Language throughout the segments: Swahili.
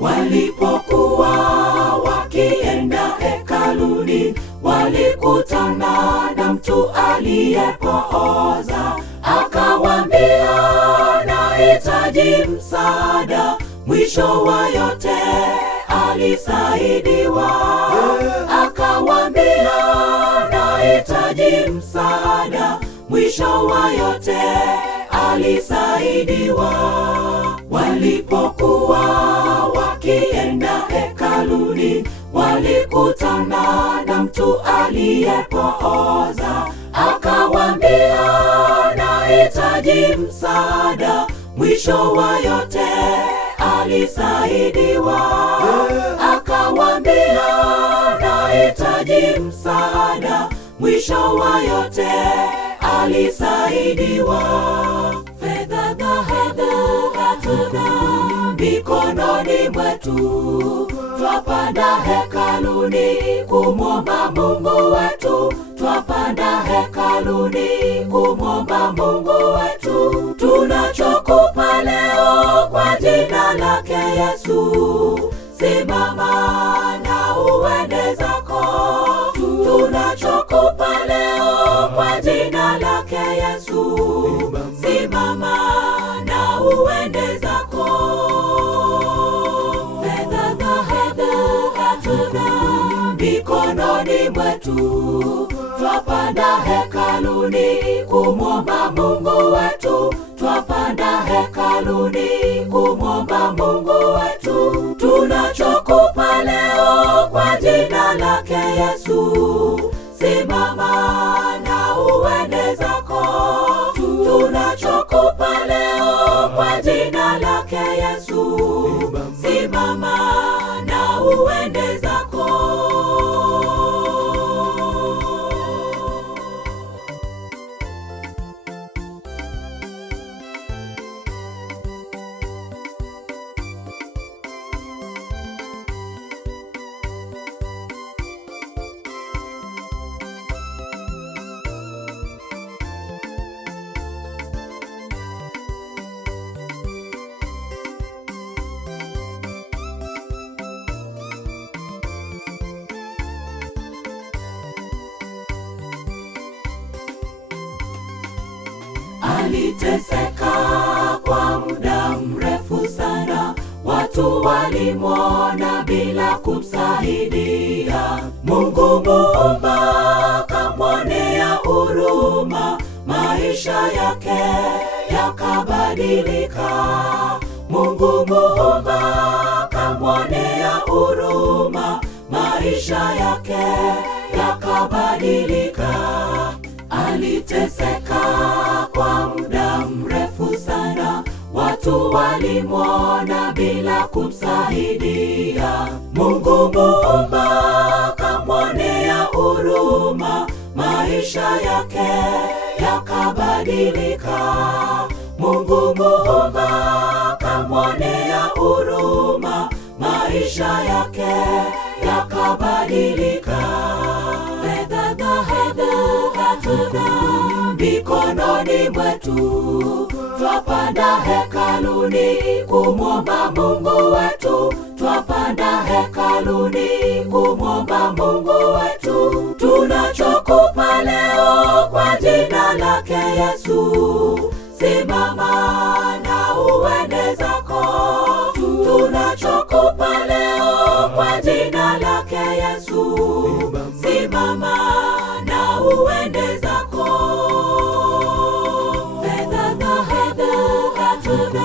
Walipokuwa wakienda hekaluni, walikutana na mtu aliyepooza. Akawaambia, nahitaji msaada. Mwisho wa yote alisaidiwa. Akawaambia, nahitaji msaada. Mwisho wa yote alisaidiwa. Walipokuwa wakienda hekaluni, walikutana na mtu aliyepooza. Akawaambia, nahitaji msaada. Mwisho wa yote alisaidiwa. Akawaambia, nahitaji msaada. Mwisho wa yote alisaidiwa. Fedha, dhahabu hatuna mikononi mwetu, twapanda hekaluni kumwomba Mungu wetu. Twapanda hekaluni kumwomba Mungu wetu. Tunachokupa leo kwa jina lake Yesu, simama na uende zako. Tunachokupa leo kwa jina lake Yesu, simama na uende zako. Fedha, dhahabu hatuna mikononi mwetu, twapanda hekaluni kumwomba Mungu wetu. Twapanda hekaluni kumwomba Mungu wetu. Tunachokupa leo kwa jina lake Yesu, simama na uende zako. Tunachokupa leo kwa jina lake Yesu, simama na uende zako. Aliteseka kwa muda mrefu sana, watu walimwona bila kumsaidia. Mungu Muumba kamwonea huruma, maisha yake yakabadilika. Mungu Muumba kamwonea huruma, maisha yake yakabadilika. Aliteseka kwa muda mrefu sana, watu walimwona bila kumsaidia. Mungu Muumba kamwonea huruma, maisha yake yakabadilika. Mungu Muumba kamwonea huruma, maisha yake yakabadilika. Fedha, dhahabu hatuna mikononi mwetu, twapanda hekaluni kumwomba Mungu wetu. Twapanda hekaluni kumwomba Mungu wetu. Tunachokupa leo kwa jina lake Yesu, simama na uende zako. Tunachokupa leo kwa jina lake Yesu, simama na uende zako. Fedha, dhahabu hatuna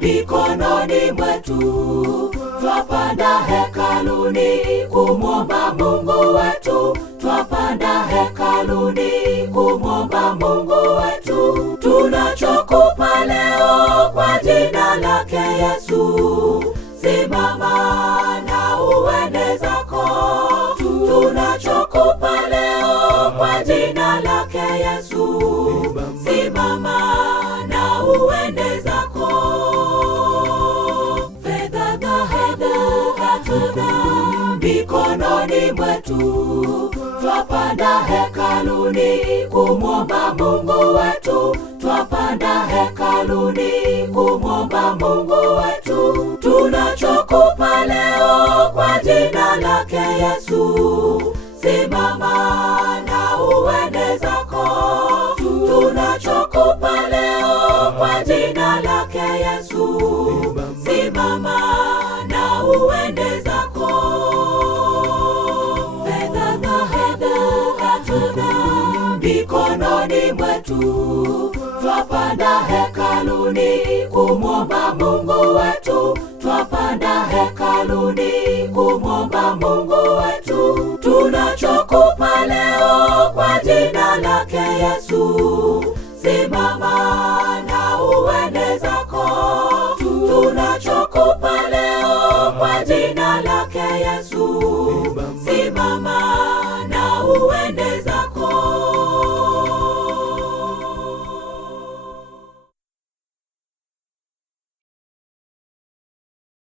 mikononi mwetu, twapanda hekaluni kumwomba Mungu wetu. Twapanda hekaluni kumwomba Mungu wetu. Tunachokupa leo kwa jina lake Yesu, simama na uende zako. Tunachokupa leo kwa jina lake Yesu, simama na uende zako. Fedha, dhahabu hatuna mikononi mwetu, twapanda hekaluni kumwomba Mungu wetu. Twapanda hekaluni kumwomba Mungu wetu. tunachokupa leo kwa jina lake Yesu. Simama na uende zako. Tunachokupa leo kwa jina lake Yesu. Simama na uende zako. Fedha dhahabu hatuna mikononi mwetu, twapanda hekaluni kumwomba Mungu wetu. Twapanda hekaluni kumwomba Mungu wetu. Tunachokupa leo kwa jina lake Yesu. Simama na uende zako. Tunachokupa leo kwa jina lake Yesu. Simama